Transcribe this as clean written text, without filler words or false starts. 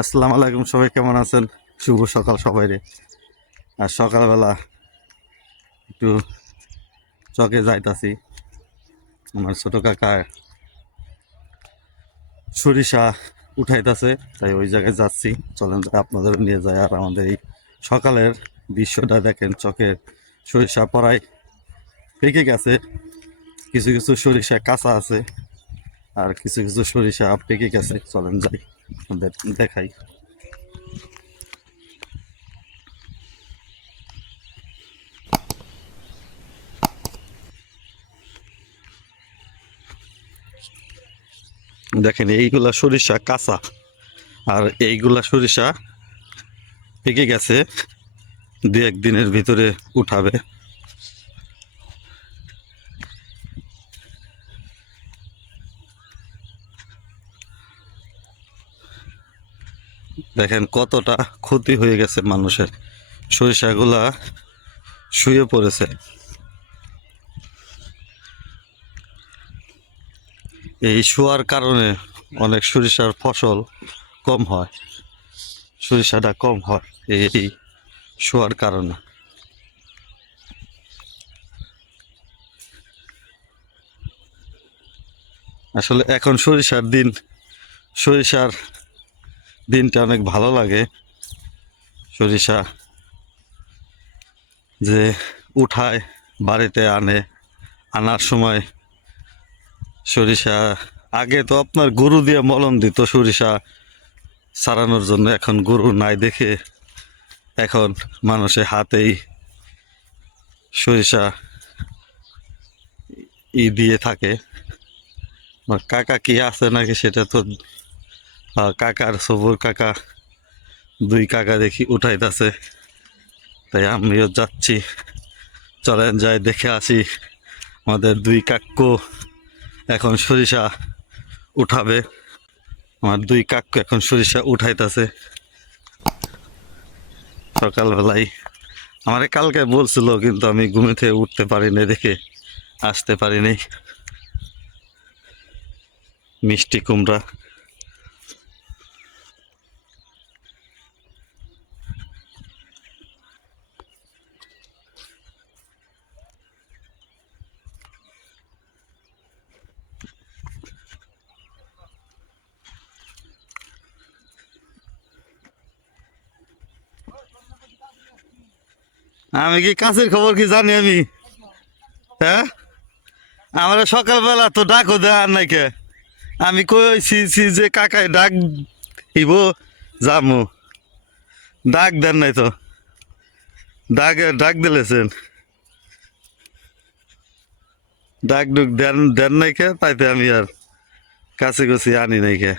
আসসালামু আলাইকুম, সবাই কেমন আছেন? শুভ সকাল সবাই রে। আর সকালবেলা একটু চকে যাইতাছি। আমার ছোট কাকা সরিষা উঠাইতাছে, তাই ওই জায়গায় যাচ্ছি। চলেন আপনাদের নিয়ে যায়। আর আমাদের এই সকালের দৃশ্যটা দেখেন, চকের সরিষা পড়ায় পেকে গেছে, কিছু কিছু সরিষা কাঁচা আছে আর কিছু কিছু সরিষা পেকে গেছে। চলেন যাই, আপনাদের দেখাই। দেখেন, এইগুলা সরিষা কাঁচা আর এইগুলা সরিষা পেকে গেছে, দু একদিনের ভিতরে উঠাবে। দেখেন কতটা ক্ষতি হয়ে গেছে মানুষের, সরিষাগুলা শুয়ে পড়েছে। এই শোয়ার কারণে অনেক সরিষার ফসল কম হয়, সরিষাটা কম হয় এই শোয়ার কারণে। আসলে এখন সরিষার দিন, সরিষার দিনটা অনেক ভালো লাগে। সরিষা যে উঠায় বাড়িতে আনার সময় সরিষা, আগে তো আপনার গরু দিয়ে মলম দিত সরিষা সারানোর জন্য, এখন গরু নাই দেখে এখন মানুষের হাতেই সরিষা দিয়ে থাকে। আমার কাকা কি আছে নাকি সেটা তো, কাকার সবুর কাকা, দুই কাকা দেখি উঠাইতেছে, তাই আমিও যাচ্ছি। চলেন যাই দেখে আসি। আমাদের দুই কাকু এখন সরিষা উঠাবে, আমার দুই কাকু এখন সরিষা উঠাইতেছে সকালবেলায়। আমারে কালকে বলছিল, কিন্তু আমি ঘুমে থেকে উঠতে পারিনি দেখে আসতে পারিনি। মিষ্টি কুমড়া, আমি কি কাছের খবর কি জানি আমি? হ্যাঁ, আমার সকালবেলা তো ডাকও দেয় নাই কে। আমি কইছি যে কাকায় ডাক দিব, যামু, ডাক দেন নাই তো। ডাক দিলেছেন, ডাক ডুক দেন দেন নাই কে, তাইতে আমি আর কাছে আনি নাই কে।